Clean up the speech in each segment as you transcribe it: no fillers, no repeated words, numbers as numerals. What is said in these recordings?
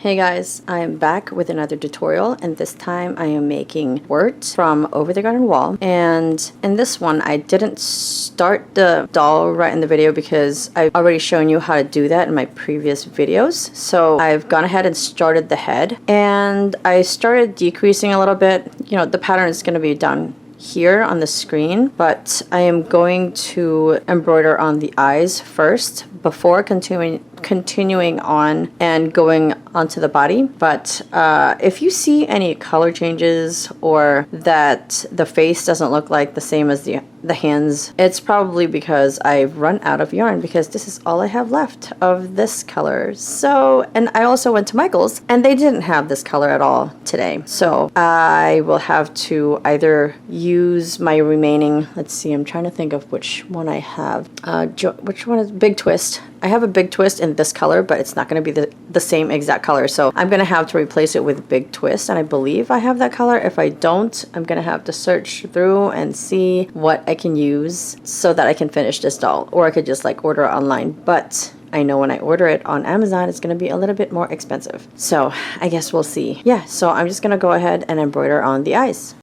Hey guys, I am back with another tutorial, and this time I am making Wirt from Over the Garden Wall. And in this one I didn't start the doll right in the video because I've already shown you how to do that in my previous videos. So I've gone ahead and started the head, and I started decreasing a little bit. You know, the pattern is going to be done here on the screen, but I am going to embroider on the eyes first before continuing on and going onto the body. But if you see any color changes or that the face doesn't look like the same as the hands, it's probably because I've run out of yarn, because this is all I have left of this color. So, and I also went to Michael's and they didn't have this color at all today. So I will have to either use my remaining, let's see, I'm trying to think of which one I have. Which one is Big Twist? I have a Big Twist in this color, but it's not going to be the same exact color. So I'm going to have to replace it with Big Twist, and I believe I have that color. If I don't, I'm going to have to search through and see what I can use so that I can finish this doll. Or I could just like order it online, but I know when I order it on Amazon, it's going to be a little bit more expensive. So I guess we'll see. Yeah, so I'm just going to go ahead and embroider on the eyes.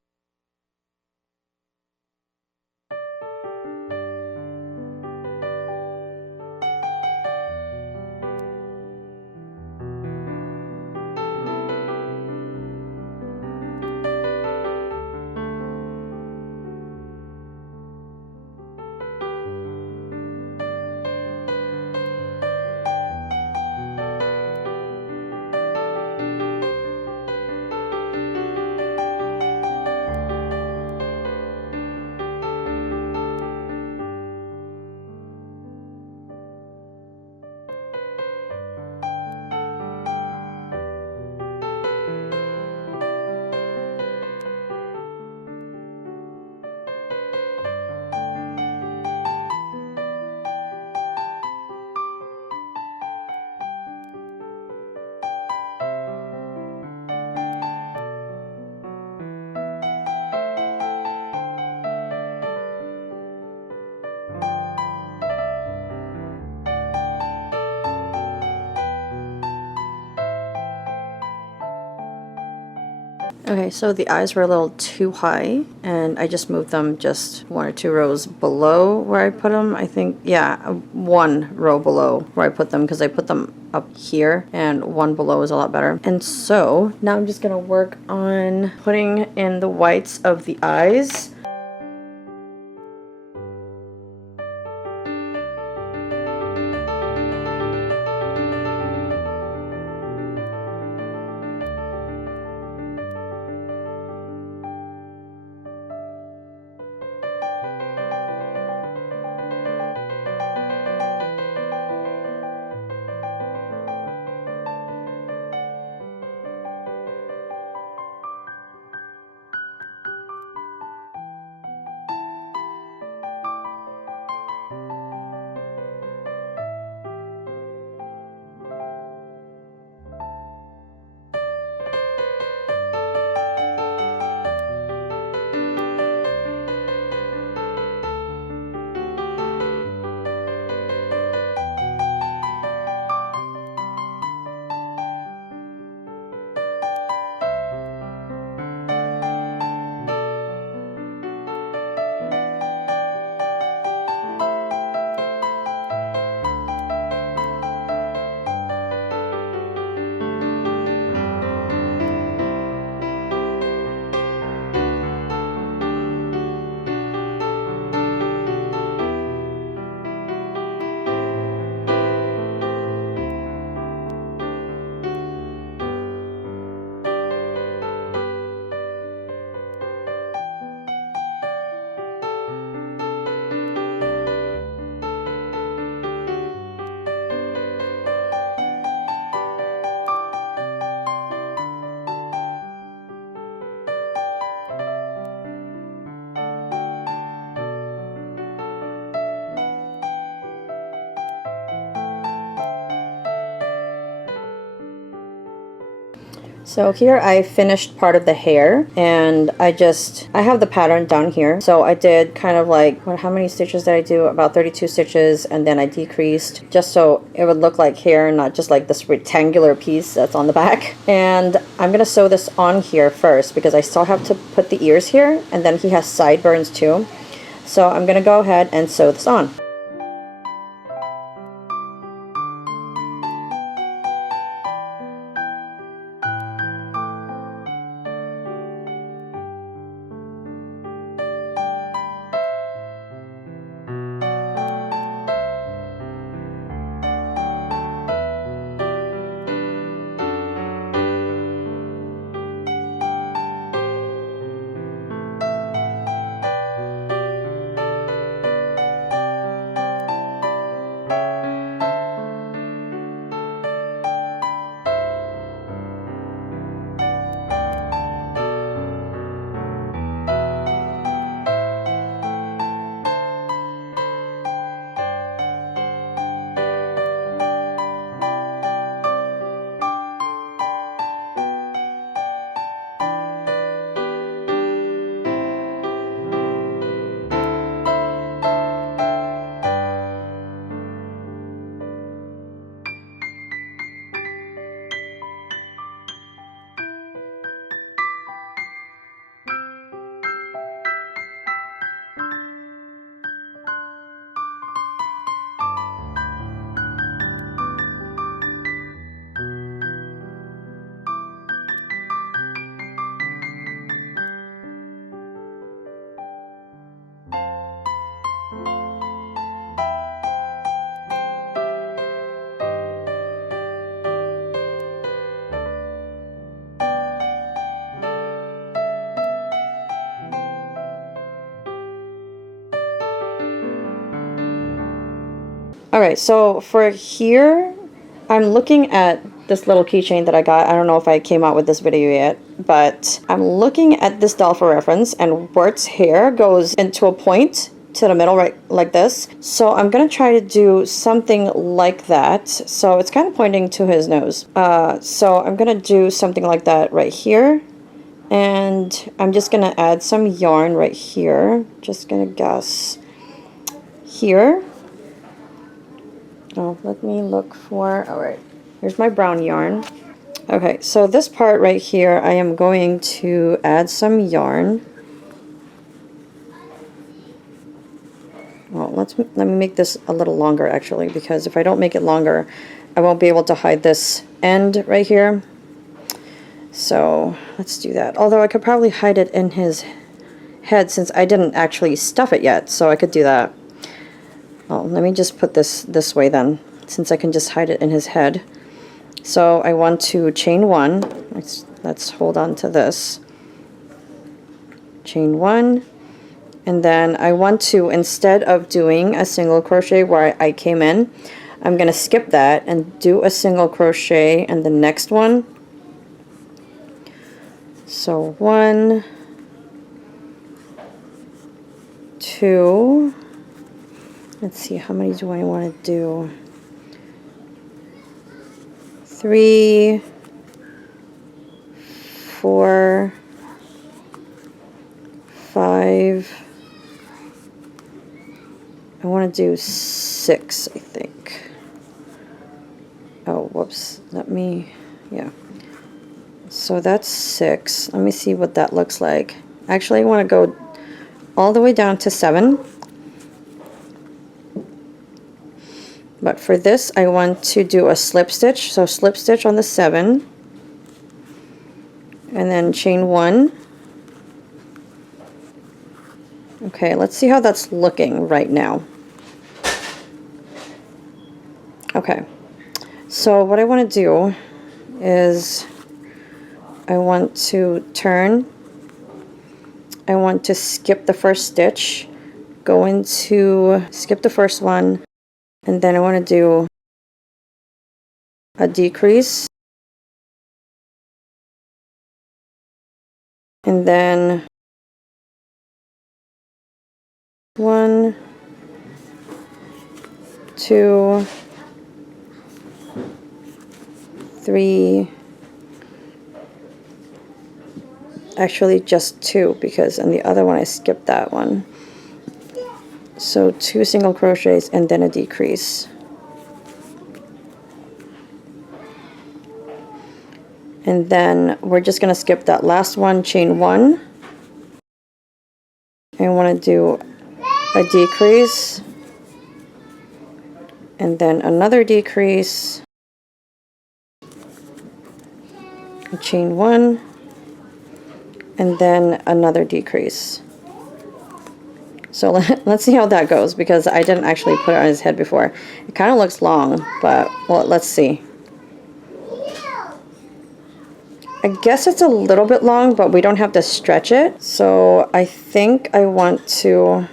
Okay, so the eyes were a little too high, and I just moved them just 1 or 2 rows below where I put them. I think, yeah, 1 row below where I put them, because I put them up here, and 1 below is a lot better. And so now I'm just gonna work on putting in the whites of the eyes. So here I finished part of the hair, and I have the pattern down here. So I did kind of like, how many stitches did I do? About 32 stitches, and then I decreased just so it would look like hair, not just like this rectangular piece that's on the back. And I'm gonna sew this on here first because I still have to put the ears here, and then he has sideburns too. So I'm gonna go ahead and sew this on. Alright, so for here, I'm looking at this little keychain that I got. I don't know if I came out with this video yet, but I'm looking at this doll for reference, and Wirt's hair goes into a point to the middle, right like this. So I'm gonna try to do something like that. So it's kind of pointing to his nose. So I'm gonna do something like that right here. And I'm just gonna add some yarn right here. Just gonna guess here. Oh, let me look for, all right, here's my brown yarn. Okay, so this part right here, I am going to add some yarn. Well, let me make this a little longer actually, because if I don't make it longer, I won't be able to hide this end right here. So let's do that. Although I could probably hide it in his head since I didn't actually stuff it yet, so I could do that. Oh, let me just put this way then, since I can just hide it in his head. So I want to chain one. Let's hold on to this. Chain one. And then I want to, instead of doing a single crochet where I came in, I'm going to skip that and do a single crochet in the next one. So 1, 2, let's see, how many do I want to do? 3, 4, 5, I want to do 6, I think. Oh, whoops, yeah. So that's 6. Let me see what that looks like. Actually, I want to go all the way down to 7. But for this, I want to do a slip stitch. So slip stitch on the 7. And then chain 1. Okay, let's see how that's looking right now. Okay, so what I want to do is I want to turn. I want to skip the first stitch, go into, skip the first one, and then I want to do a decrease, and then 1, 2, 3, Actually just 2, because in the other one I skipped that one. So 2 single crochets and then a decrease. And then we're just going to skip that last one, chain 1. I want to do a decrease, and then another decrease, chain 1, and then another decrease. So let's see how that goes, because I didn't actually put it on his head before. It kind of looks long, but well, let's see. I guess it's a little bit long, but we don't have to stretch it. So I think I want to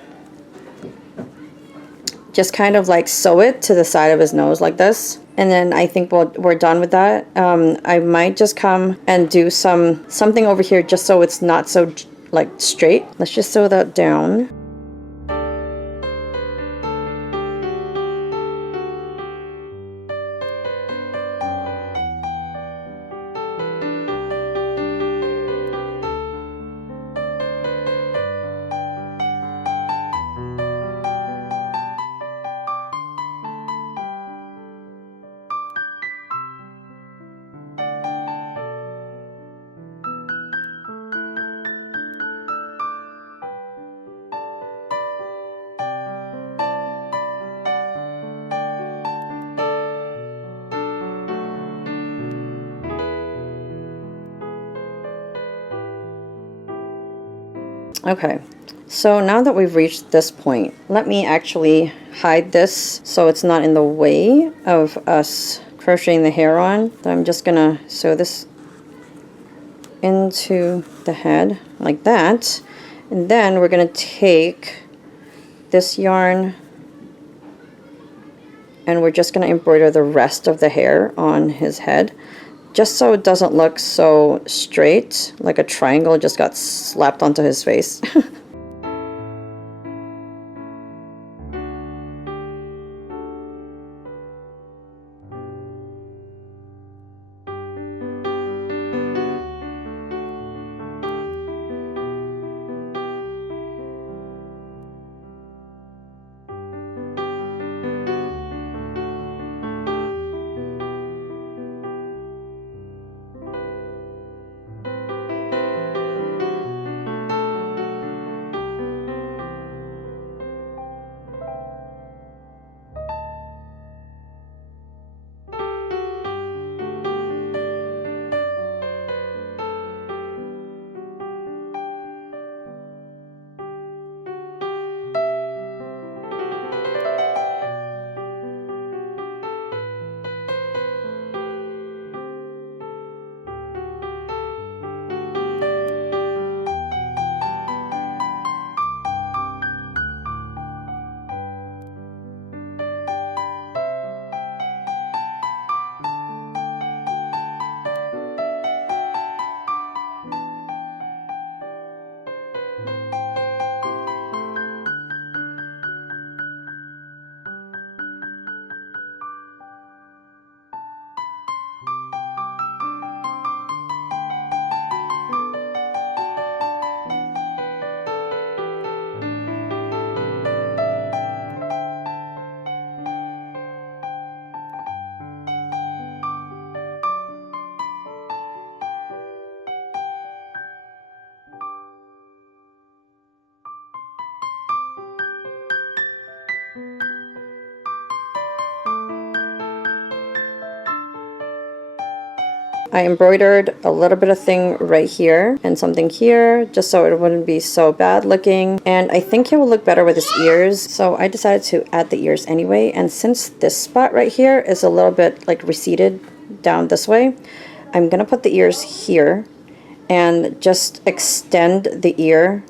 just kind of like sew it to the side of his nose like this. And then I think we're done with that. I might just come and do something over here just so it's not so like straight. Let's just sew that down. Okay, so now that we've reached this point, let me actually hide this so it's not in the way of us crocheting the hair on. So I'm just gonna sew this into the head like that, and then we're gonna take this yarn and we're just gonna embroider the rest of the hair on his head, just so it doesn't look so straight, like a triangle just got slapped onto his face. I embroidered a little bit of thing right here and something here, just so it wouldn't be so bad looking. And I think it will look better with his ears, so I decided to add the ears anyway. And since this spot right here is a little bit like receded down this way, I'm gonna put the ears here and just extend the ear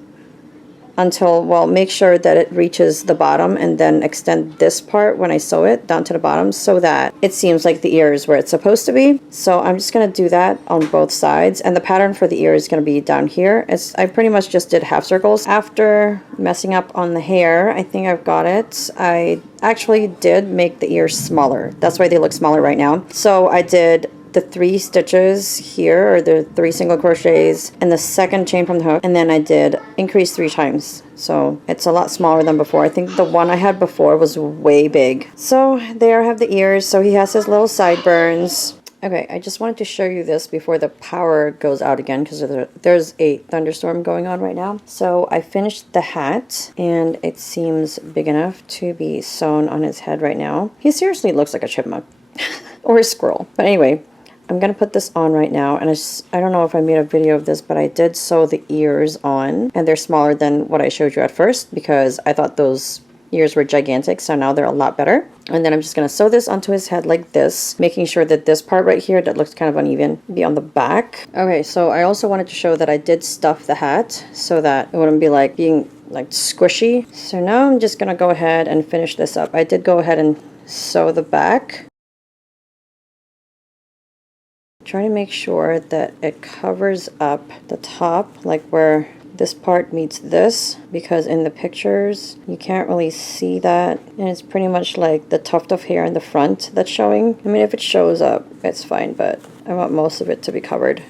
until, well, make sure that it reaches the bottom, and then extend this part when I sew it down to the bottom so that it seems like the ear is where it's supposed to be. So I'm just going to do that on both sides, and the pattern for the ear is going to be down here. I pretty much just did half circles. After messing up on the hair, I think I've got it. I actually did make the ears smaller. That's why they look smaller right now. So I did the 3 stitches here, or the 3 single crochets, and the second chain from the hook, and then I did increase 3 times. So it's a lot smaller than before. I think the one I had before was way big. So there I have the ears. So he has his little sideburns. Okay, I just wanted to show you this before the power goes out again, because there's a thunderstorm going on right now. So I finished the hat, and it seems big enough to be sewn on his head right now. He seriously looks like a chipmunk or a squirrel. But anyway, I'm gonna put this on right now, and I don't know if I made a video of this, but I did sew the ears on, and they're smaller than what I showed you at first because I thought those ears were gigantic, so now they're a lot better. And then I'm just going to sew this onto his head like this, making sure that this part right here that looks kind of uneven be on the back. Okay, so I also wanted to show that I did stuff the hat so that it wouldn't be like being like squishy. So now I'm just going to go ahead and finish this up. I did go ahead and sew the back. Try to make sure that it covers up the top, like where this part meets this, because in the pictures you can't really see that, and it's pretty much like the tuft of hair in the front that's showing. I mean, if it shows up, it's fine, but I want most of it to be covered.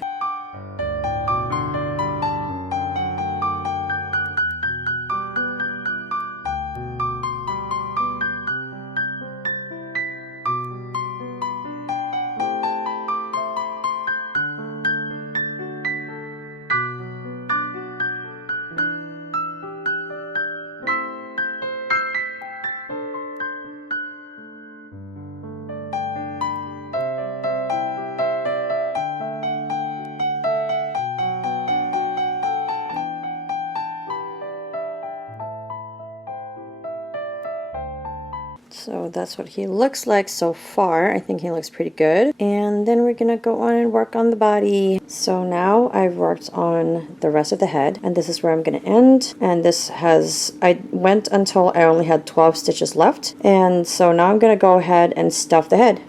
So that's what he looks like so far. I think he looks pretty good. And then we're gonna go on and work on the body. So now I've worked on the rest of the head, and this is where I'm gonna end. And this has, I went until I only had 12 stitches left. And so now I'm gonna go ahead and stuff the head.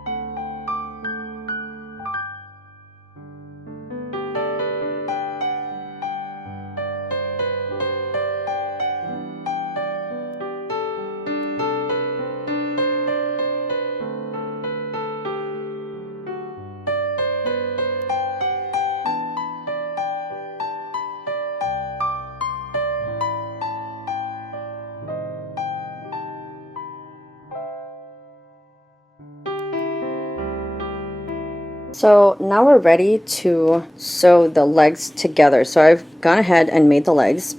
So now we're ready to sew the legs together. So I've gone ahead and made the legs.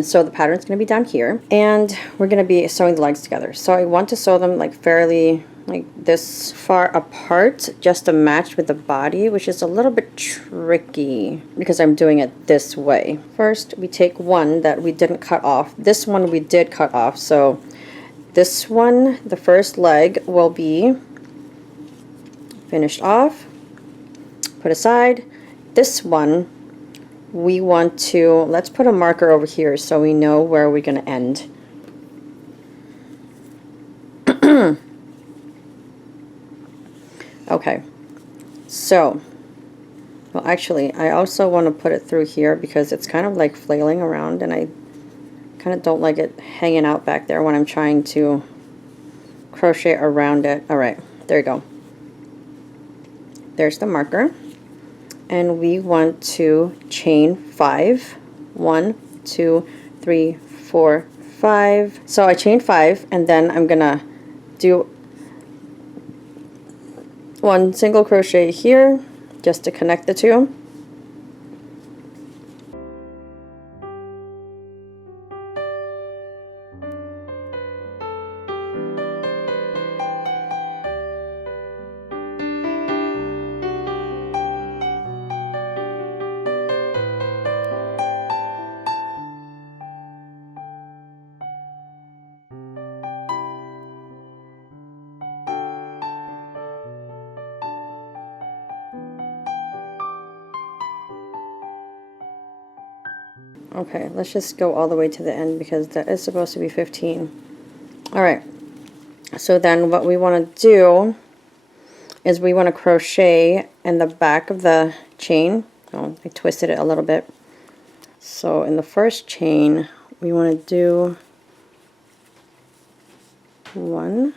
So the pattern's going to be down here, and we're going to be sewing the legs together. So I want to sew them like fairly like this far apart just to match with the body, which is a little bit tricky because I'm doing it this way. First, we take one that we didn't cut off. This one we did cut off. So this one, the first leg, will be finished off, put aside. This one we want to, let's put a marker over here so we know where we're going to end. Okay, so, well, actually I also want to put it through here because it's kind of like flailing around, and I kind of don't like it hanging out back there when I'm trying to crochet around it. All right, there you go. There's the marker. And we want to chain 5. 1, 2, 3, 4, 5. So I chained 5, and then I'm gonna do 1 single crochet here just to connect the two. Okay, let's just go all the way to the end because that is supposed to be 15. Alright, so then what we want to do is we want to crochet in the back of the chain. Oh, I twisted it a little bit. So in the first chain, we want to do 1,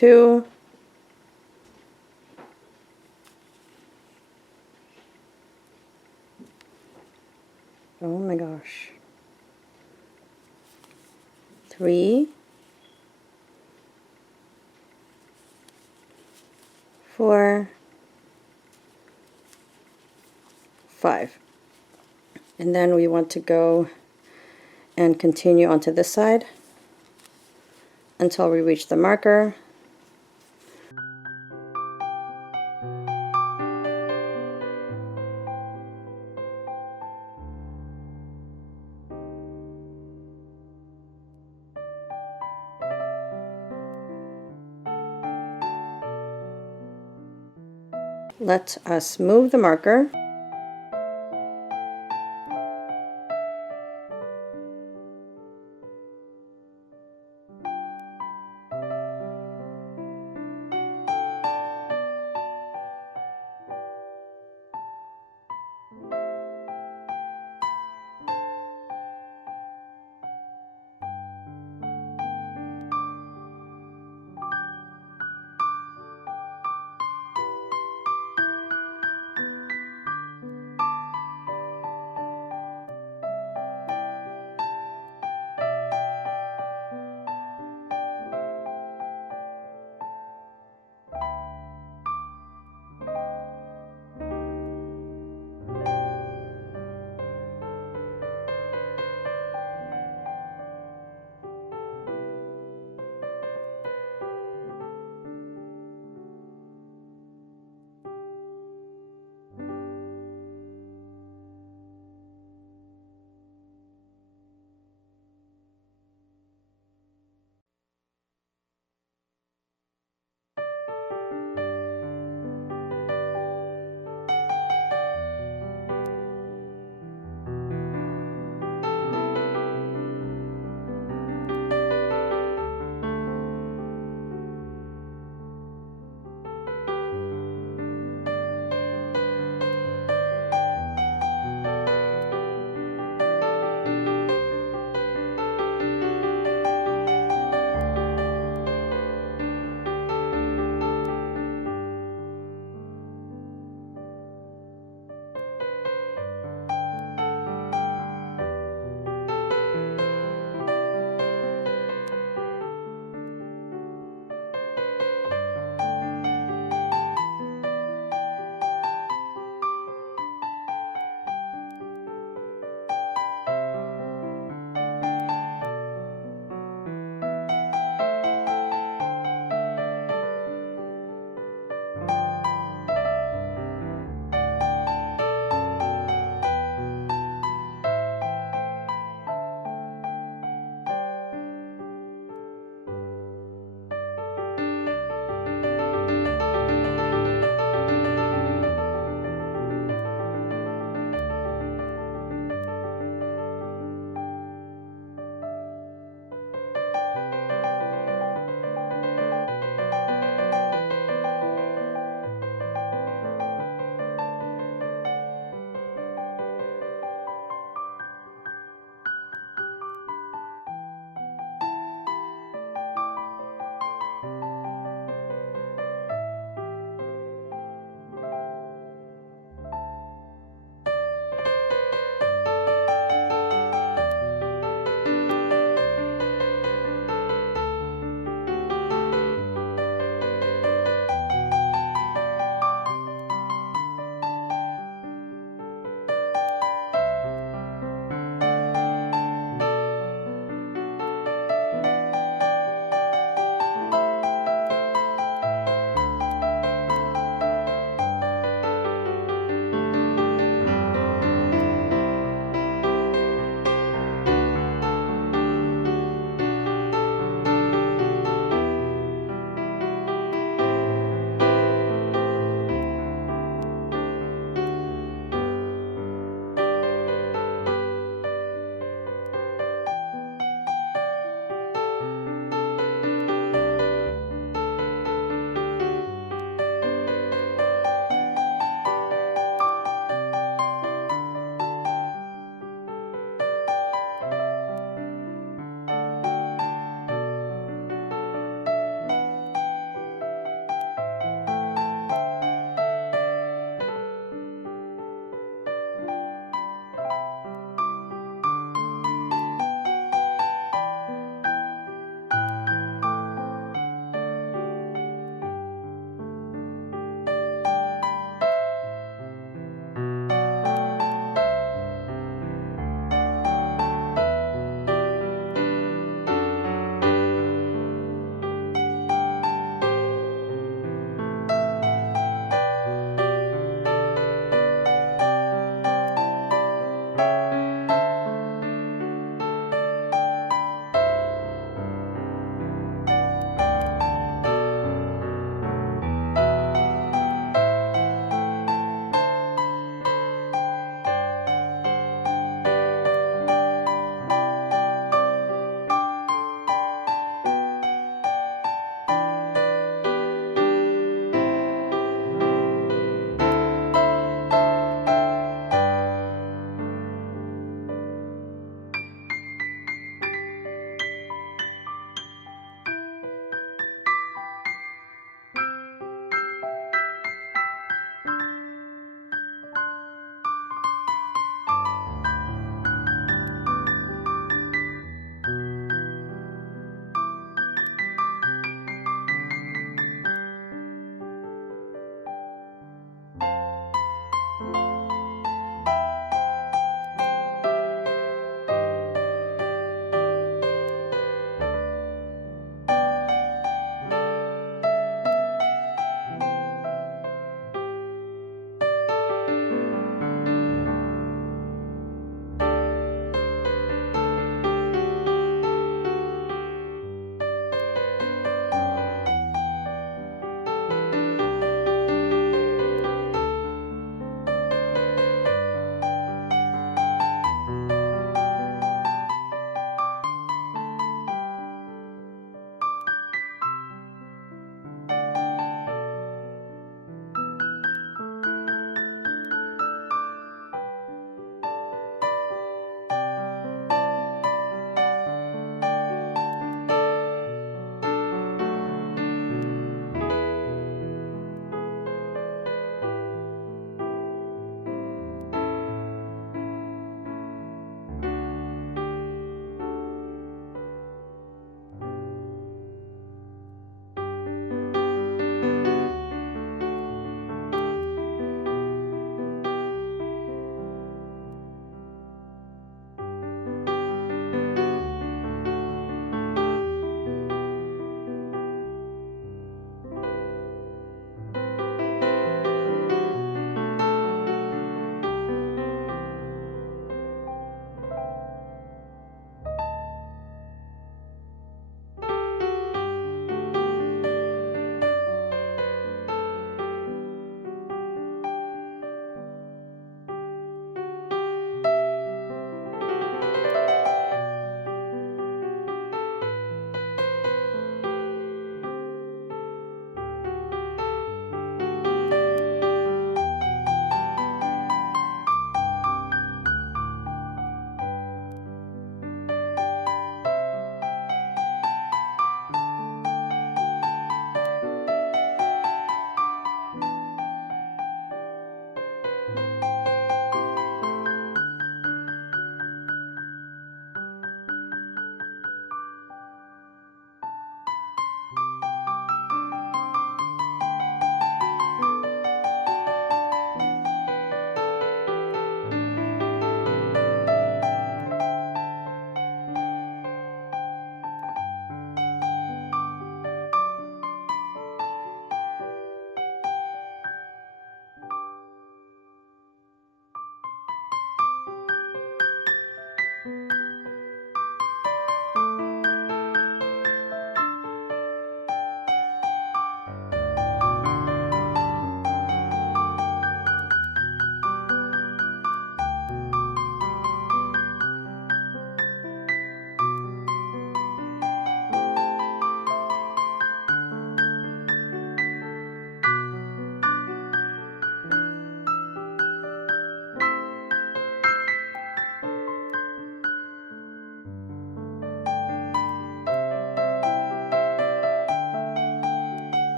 2, oh my gosh, 3, 4, 5. And then we want to go and continue onto this side until we reach the marker. Let us move the marker.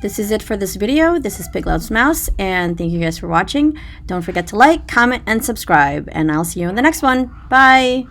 This is it for this video. This is Pig Loves Mouse, and thank you guys for watching. Don't forget to like, comment, and subscribe, and I'll see you in the next one. Bye!